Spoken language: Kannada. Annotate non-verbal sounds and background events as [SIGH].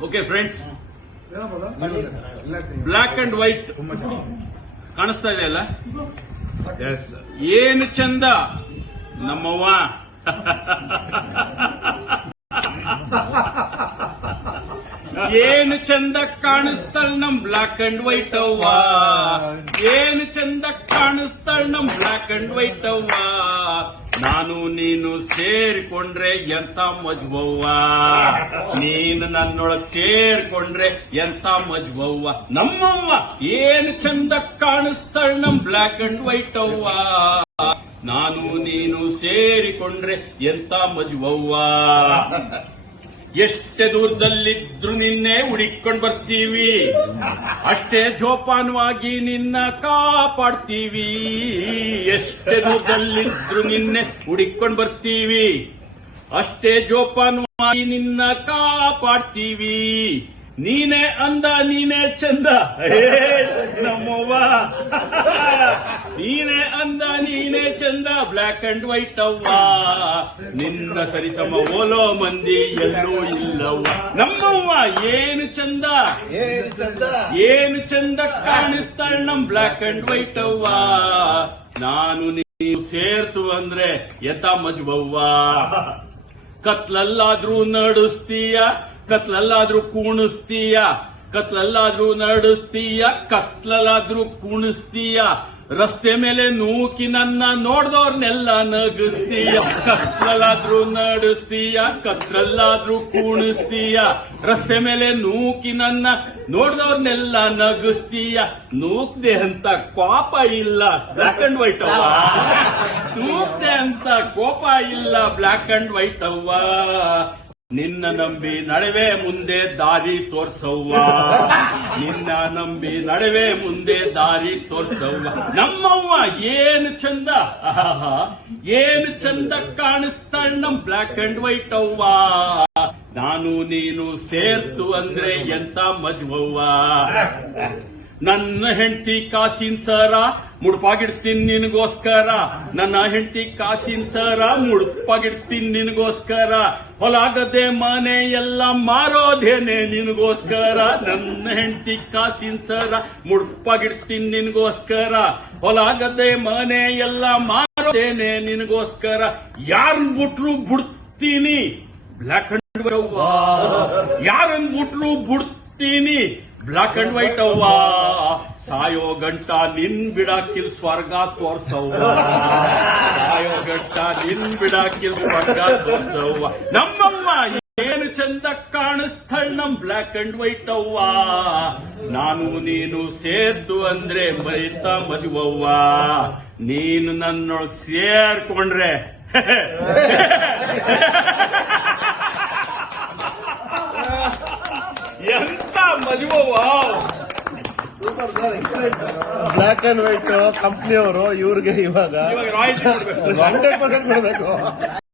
Okay friends black and white ಕಾಣಿಸ್ತಾ ಇದೆ ಅಲ್ಲ? ಏನು ಚಂದ? ನಮ್ಮವ್ವ. ಏನು ಚಂದ ಕಾಣಿಸ್ತಾಳ ನಮ್ ಬ್ಲಾಕ್ ಅಂಡ್ ವೈಟ್ ಅವ್ವ? ಏನು ಚಂದ ಕಾಣಿಸ್ತಾಳ ನಮ್ ಬ್ಲಾಕ್ ಅಂಡ್ ವೈಟ್ ಅವ್ವ? ನಾನು ನೀನು ಸೇರಿಕೊಂಡ್ರೆ ಎಂತ ಮಜ್ವವ್ವ? ನೀನು ನನ್ನೊಳಗ್ ಸೇರ್ಕೊಂಡ್ರೆ ಎಂತ ಮಜ್ವವ್ವ? ನಮ್ಮವ್ವ ಏನು ಚಂದ ಕಾಣಿಸ್ತಾಳ ನಮ್ ಬ್ಲಾಕ್ ಅಂಡ್ ವೈಟ್ ಅವ್ವ? ನಾನು ನೀನು ಸೇರಿಕೊಂಡ್ರೆ ಎಂತ ಮಜ್ವವ್ವ? ಎಷ್ಟೇ ದೂರದಲ್ಲಿದ್ರು ನಿನ್ನೆ ಹುಡಿಕೊಂಡ್ ಬರ್ತೀವಿ. ಅಷ್ಟೇ ಜೋಪಾನವಾಗಿ ನಿನ್ನ ಕಾಪಾಡ್ತೀವಿ. ಎಷ್ಟೇ ದೂರದಲ್ಲಿದ್ರು ನಿನ್ನೆ ಹುಡಿಕೊಂಡ್ ಬರ್ತೀವಿ. ಅಷ್ಟೇ ಜೋಪಾನವಾಗಿ ನಿನ್ನ ಕಾಪಾಡ್ತೀವಿ. ನೀನೇ ಅಂದ ನೀನೇ ಚಂದ. ನಮ್ಮವ್ವ. ನೀನೇ ಅಂದ ನೀನೇ ಚಂದ. ಬ್ಲ್ಯಾಕ್ ಅಂಡ್ ವೈಟ್ ಅವ್ವ. ನಿನ್ನ ಸರಿಸಮ ಓಲೋ ಮಂದಿ ಎಲ್ಲೋ ಇಲ್ಲವ್ವ. ನಮ್ಮವ್ವ ಏನು ಚಂದ? ಏನು ಚಂದ? ಏನು ಚಂದ ಕಾಣಿಸ್ತಾಳ ನಮ್ ಬ್ಲ್ಯಾಕ್ ಅಂಡ್ ವೈಟ್ ಅವ್ವ. ನಾನು ನೀವು ಸೇರ್ತು ಅಂದ್ರೆ ಎತ್ತ ಮಜ್ಬವ್ವ ಕತ್ಲಲ್ಲಾದ್ರೂ ನಡಿಸ್ತೀಯ ಕತ್ಲಲ್ಲಾದ್ರೂ ಕೂಣಿಸ್ತೀಯ? ಕತ್ಲಲ್ಲಾದ್ರೂ ನಡೆಸ್ತೀಯ ಕತ್ಲಲ್ಲಾದ್ರೂ ಕುಣಿಸ್ತೀಯ? ರಸ್ತೆ ಮೇಲೆ ನೂಕಿ ನನ್ನ ನೋಡ್ದವ್ರನ್ನೆಲ್ಲ ನಗಿಸ್ತೀಯ? ಕತ್ಲಲ್ಲಾದ್ರೂ ನಡಿಸ್ತೀಯ ಕತ್ಲಲ್ಲಾದ್ರೂ ಕುಣಿಸ್ತೀಯ? ರಸ್ತೆ ಮೇಲೆ ನೂಕಿ ನನ್ನ ನೋಡ್ದವ್ರನ್ನೆಲ್ಲ ನಗಿಸ್ತೀಯ? ನೂಕ್ದೆ ಅಂತ ಕೋಪ ಇಲ್ಲ. ಬ್ಲಾಕ್ ಅಂಡ್ ವೈಟ್ ಅವ್ವ. ನೂಕ್ದೆ ಅಂತ ಕೋಪ ಇಲ್ಲ. ಬ್ಲಾಕ್ ಅಂಡ್ ವೈಟ್ ಅವ್ವ. ನಿನ್ನ ನಂಬಿ ನಡುವೆ ಮುಂದೆ ದಾರಿ ತೋರ್ಸವ್ವ. ನಿನ್ನ ನಂಬಿ ನಡುವೆ ಮುಂದೆ ದಾರಿ ತೋರ್ಸವ್ವ. ನಮ್ಮವ್ವ ಏನು ಚಂದ? ಏನ್ ಚಂದ ಕಾಣಿಸ್ತಾಳ ನಮ್ ಬ್ಲಾಕ್ ಅಂಡ್ ವೈಟ್ ಅವ್ವ. ನಾನು ನೀನು ಸೇರ್ತು ಅಂದ್ರೆ ಎಂತ ಮಜ್ವವ್ವ ನನ್ನ ಹೆಂಡತಿ ಕಾಸಿನ ಸರ, ಮುಡುಪಾಗಿಡ್ತೀನಿ ನಿನಗೋಸ್ಕರ. ನನ್ನ ಹೆಂಡತಿ ಕಾಸಿನ ಸರ, ಮುಡುಪಾಗಿಡ್ತೀನಿ ನಿನಗೋಸ್ಕರ. ಹೊಲಾಗದೆ ಮನೆ ಎಲ್ಲ ಮಾರೋದೇನೆ ನಿನಗೋಸ್ಕರ. ನನ್ನ ಹೆಂಡತಿ ಕಾಸಿನ ಸರ, ಮುಡುಪಾಗಿಡ್ತೀನಿ ನಿನಗೋಸ್ಕರ. ಹೊಲಾಗದೆ ಮನೆ ಎಲ್ಲ ಮಾರೋದೇನೆ ನಿನಗೋಸ್ಕರ. ಯಾರು ಬಿಟ್ರು ಬಿಡ್ತೀನಿ? ಬ್ಲ್ಯಾಕ್ ಅಂಡ್ ವೈಟ್ ಯಾರನ್ ಬಿಟ್ರು ಬಿಡ್ತೀನಿ? ಬ್ಲಾಕ್ ಅಂಡ್ ವೈಟ್ ಅವ್ವ. ಸಾಯೋ ಗಂಟ ನಿನ್ ಬಿಡಾಕಿಲ್ ಸ್ವರ್ಗ ತೋರ್ಸವ್ವ. ಸಾಯೋ ಗಂಟ ನಿನ್ ಬಿಡಾಕಿಲ್ ಸ್ವರ್ಗ ತೋರ್ಸವ್ವ. ನಮ್ಮವ್ವ ಏನು ಚಂದ ಕಾಣಿಸ್ತಳ್ ನಮ್ ಬ್ಲಾಕ್ ಅಂಡ್ ವೈಟ್ ಅವ್ವ. ನಾನು ನೀನು ಸೇರ್ತು ಅಂದ್ರೆ ಮರಿತ ಮದುವವ್ವ. ನೀನು ನನ್ನೊಳಗ್ ಸೇರ್ಕೊಂಡ್ರೆ. [LAUGHS] ಬ್ಲ್ಯಾಕ್ ಅಂಡ್ ವೈಟ್ ಕಂಪ್ನಿಯವರು ಇವ್ರಿಗೆ ಇವಾಗ ಹಂಡ್ರೆಡ್ ಪರ್ಸೆಂಟ್ ಕೊಡಬೇಕು.